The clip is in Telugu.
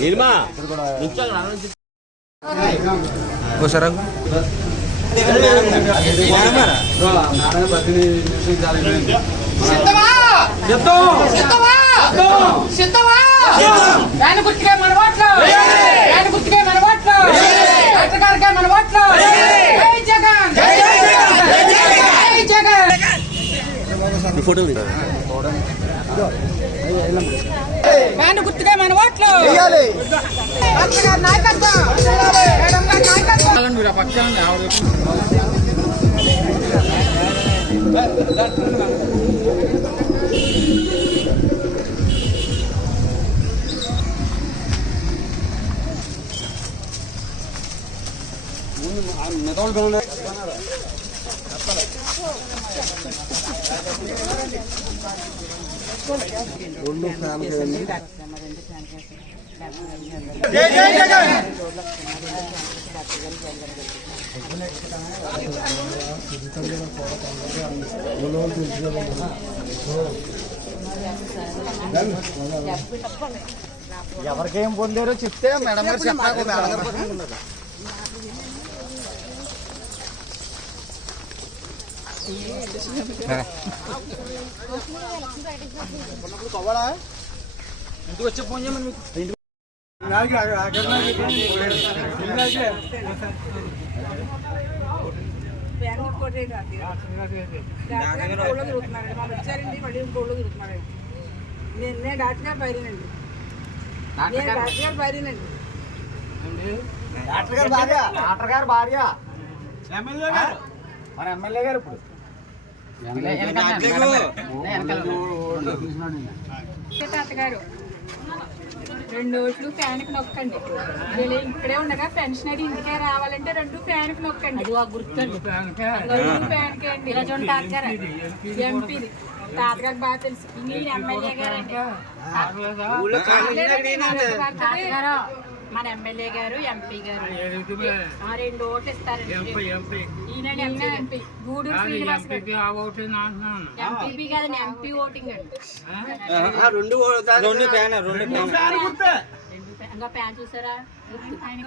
నిర్మా ఫోటో గుర్తుగా మన ఓట్లు ఎవరికేం పొందారో చెప్తే మేడం గారు చెప్పాలి. ఇంటికి వచ్చే ఫోన్ చేయమని మీకు నిన్నే డాక్టర్ గారు బయలునండి డాక్టర్ గారు భార్య మన ఎమ్మెల్యే గారు ఇప్పుడు తాతగారు 2 ఓట్లు ఫ్యాన్కి నొక్కండి. ఇక్కడే ఉండగా పెన్షనరీ ఇంటికే రావాలంటే 2 ఫ్యాన్కి నొక్కండి. ఫ్యాన్కి అండి ఎంపీది తాతగారికి బాగా తెలుసు. మీరు ఎమ్మెల్యే గారండి, మన ఎమ్మెల్యే గారు ఎంపీ గారు 2 ఓట్లు ఇస్తారండి. ఈయన ఎంపీ గూడూరు శ్రీనివాస్ ఎంపీపీ కాదండి, ఎంపీ ఓటింగ్ అండి. ఇంకా ఫ్యాన్ చూసారా ఆయన